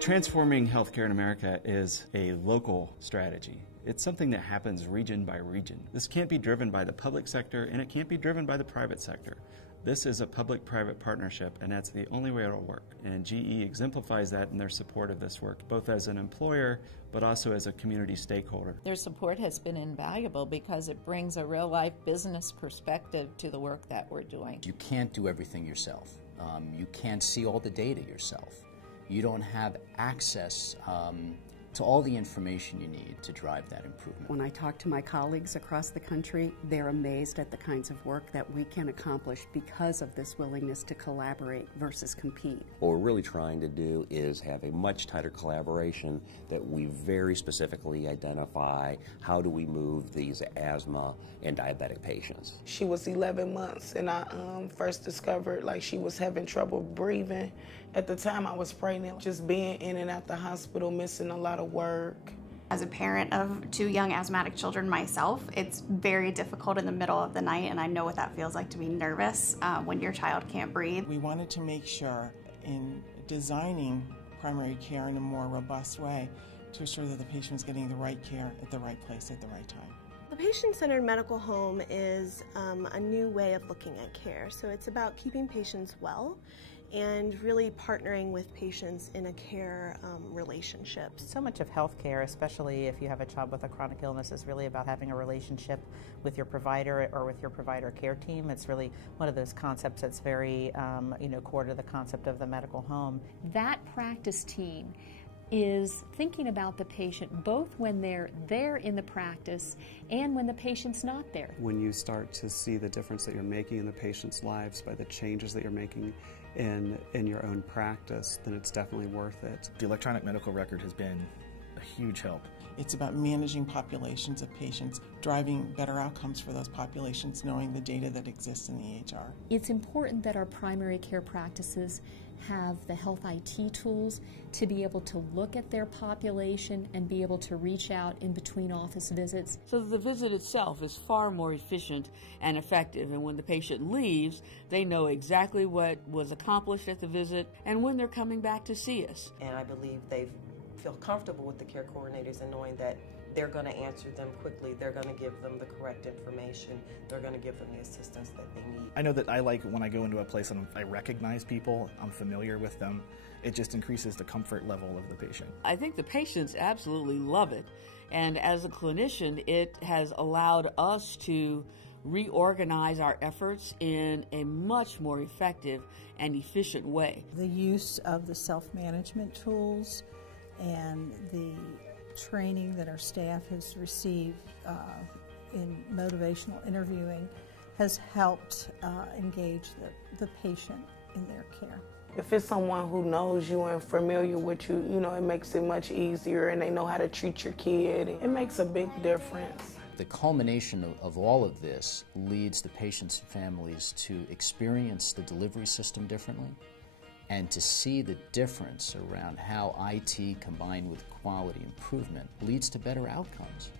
Transforming healthcare in America is a local strategy. It's something that happens region by region. This can't be driven by the public sector, and it can't be driven by the private sector. This is a public-private partnership, and that's the only way it'll work. And GE exemplifies that in their support of this work, both as an employer, but also as a community stakeholder. Their support has been invaluable because it brings a real-life business perspective to the work that we're doing. You can't do everything yourself. You can't see all the data yourself. You don't have access to all the information you need to drive that improvement. When I talk to my colleagues across the country, they're amazed at the kinds of work that we can accomplish because of this willingness to collaborate versus compete. What we're really trying to do is have a much tighter collaboration that we very specifically identify how do we move these asthma and diabetic patients. She was 11 months and I first discovered she was having trouble breathing. At the time I was pregnant, just being in and out the hospital, missing a lot of work. As a parent of 2 young asthmatic children myself, it's very difficult in the middle of the night, and I know what that feels like to be nervous when your child can't breathe. We wanted to make sure in designing primary care in a more robust way to ensure that the patient is getting the right care at the right place at the right time. The patient-centered medical home is a new way of looking at care. So it's about keeping patients well and really partnering with patients in a care relationship. So much of healthcare, especially if you have a child with a chronic illness, is really about having a relationship with your provider or with your provider care team. It's really one of those concepts that's very core to the concept of the medical home. That practice team is thinking about the patient both when they're there in the practice and when the patient's not there. When you start to see the difference that you're making in the patient's lives by the changes that you're making in your own practice, then it's definitely worth it. The electronic medical record has been a huge help. It's about managing populations of patients, driving better outcomes for those populations, knowing the data that exists in the EHR. It's important that our primary care practices have the health IT tools to be able to look at their population and be able to reach out in between office visits. So the visit itself is far more efficient and effective, and when the patient leaves, they know exactly what was accomplished at the visit and when they're coming back to see us. And I believe they feel comfortable with the care coordinators and knowing that they're going to answer them quickly, they're going to give them the correct information, they're going to give them the assistance that they need. I know that I like when I go into a place and I recognize people, I'm familiar with them, it just increases the comfort level of the patient. I think the patients absolutely love it, and as a clinician it has allowed us to reorganize our efforts in a much more effective and efficient way. The use of the self-management tools and the training that our staff has received in motivational interviewing has helped engage the patient in their care. If it's someone who knows you and familiar with you, it makes it much easier, and they know how to treat your kid. It makes a big difference. The culmination of all of this leads the patients and families to experience the delivery system differently, and to see the difference around how IT combined with quality improvement leads to better outcomes.